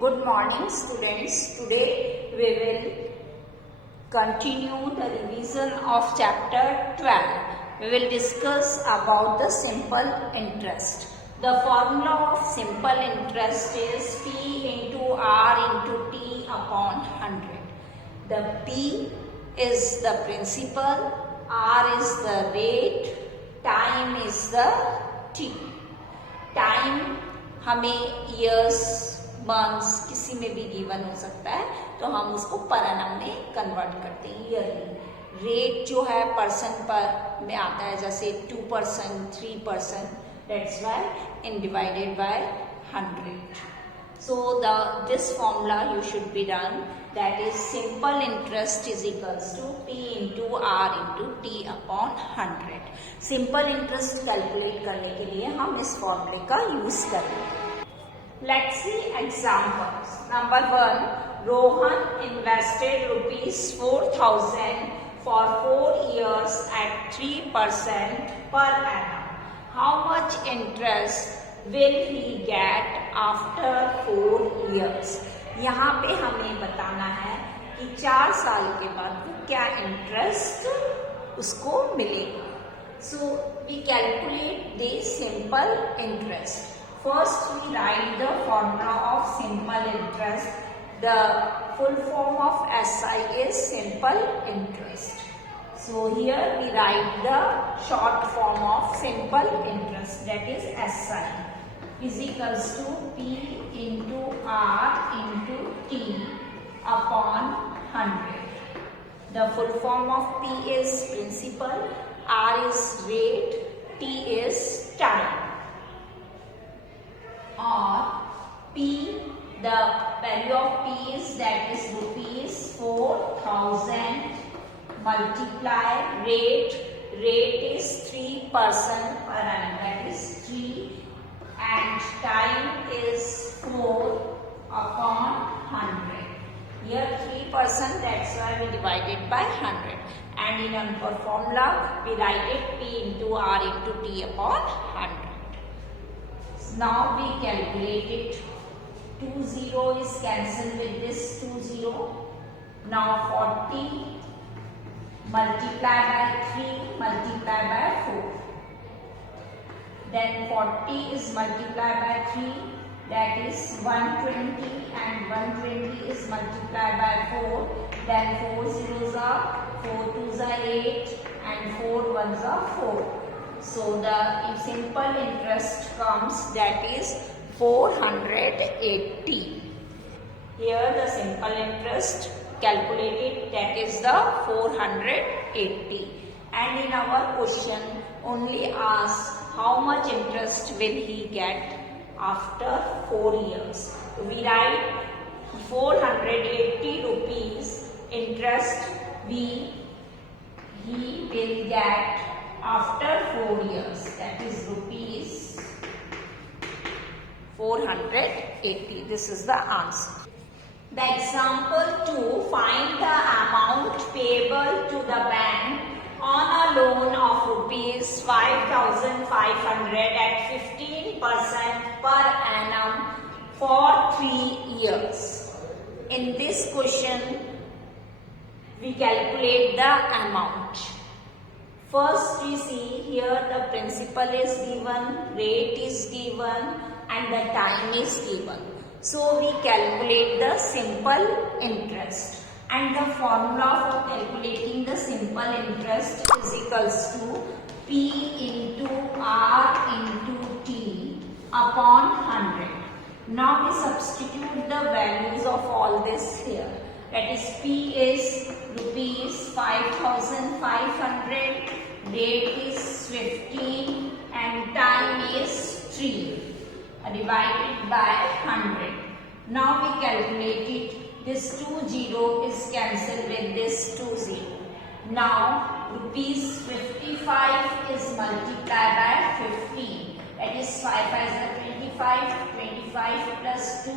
Good morning, students. Today we will continue the revision of chapter 12. We will discuss about the simple interest. The formula of simple interest is P into R into T upon 100. The P is the principal, R is the rate, time is the T. Time हमें years, months किसी में भी given हो सकता है, तो हम उसको पर एनम में कन्वर्ट करते हैं ईयरली. रेट जो है परसेंट पर में आता है, जैसे 2%, 3%, that's why in divided by 100. So this formula you should be done, that is simple interest is equals to P into R into T upon 100. Simple interest calculate करने के लिए हम इस फॉर्मूले का यूज करेंगे. Let's see examples. Number 1, Rohan invested rupees 4,000 for 4 years at 3% per annum. How much interest will he get after 4 years? यहाँ पे हमें बताना है कि 4 साल के बाद वो क्या इंटरेस्ट उसको मिलेगा. So we calculate the simple interest. First, we write the formula of simple interest. The full form of SI is simple interest. So here we write the short form of simple interest, that is SI, is equals to P into R into T upon 100. The full form of P is principal, R is rate, T is time. Or P, the value of P is, that is rupees 4,000 multiply rate is 3% per annum, that is 3, and time is 4 upon 100. Here 3%, that's why we divided by 100, and in our formula we write it P into R into T upon 100. Now we calculate it. 2 0 is cancelled with this 2 0. Now 40 multiply by 3 multiply by 4. Then 40 is multiplied by 3, that is 120, and 120 is multiplied by 4. Then 4 zeros are 4 twos are 8 and 4 ones are 4. So the simple interest comes, that is 480. Here the simple interest calculated, that is the 480. And in our question only asks how much interest will he get after 4 years. We write 480 rupees interest he will get after 4 years, that is rupees 480. This is the answer. The example 2, find the amount payable to the bank on a loan of rupees 5,500 at 15% per annum for 3 years. In this question, we calculate the amount. First we see here the principal is given, rate is given, and the time is given. So we calculate the simple interest, and the formula for calculating the simple interest is equals to P into R into T upon 100. Now we substitute the values of all this here. That is P is rupees 5,500, rate is 15, and time is 3, divided by 100. Now we calculate it. This 2 0 is cancelled with this 2 0. Now rupees 55 is multiplied by 15. That is 5 5 is 25. 25 plus 2,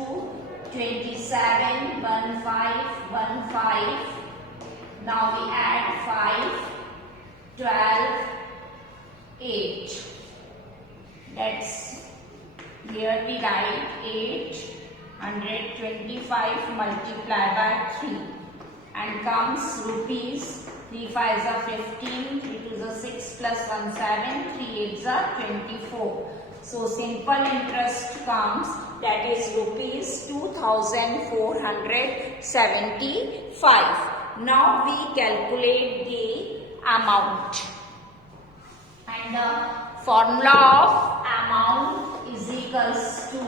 27. 1 5 1 5. Now we add 5, 12, 8. That's here we write 8 125 multiplied by 3 and comes rupees. 3 5s are 15, 3 2s are 6 plus 1 7, 3 8s are 24. So simple interest comes, that is rupees 2475. Now we calculate the amount, and the formula of amount is equals to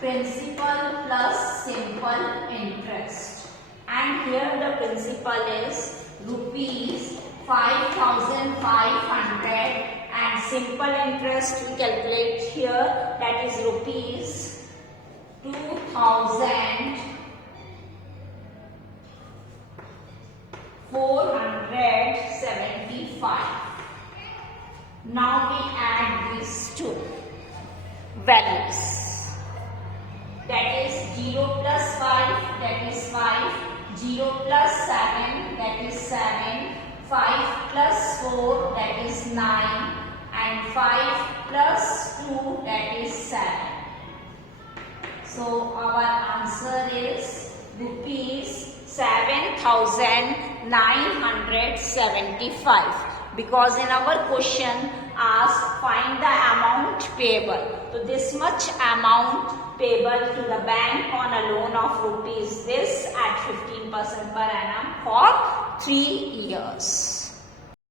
principal plus simple interest. And here the principal is rupees 5500 and simple interest we calculate here, that is rupees 2475. Now we add these two values, that is 0 plus 5, that is 5, 0 plus 7, that is 7, 5 plus 4, that is 9, and 5 plus 2, that is 7. So our answer is rupees 7975, because in our question asked find the amount payable. So this much amount payable to the bank on a loan of rupees this at 15% per annum for 3 years.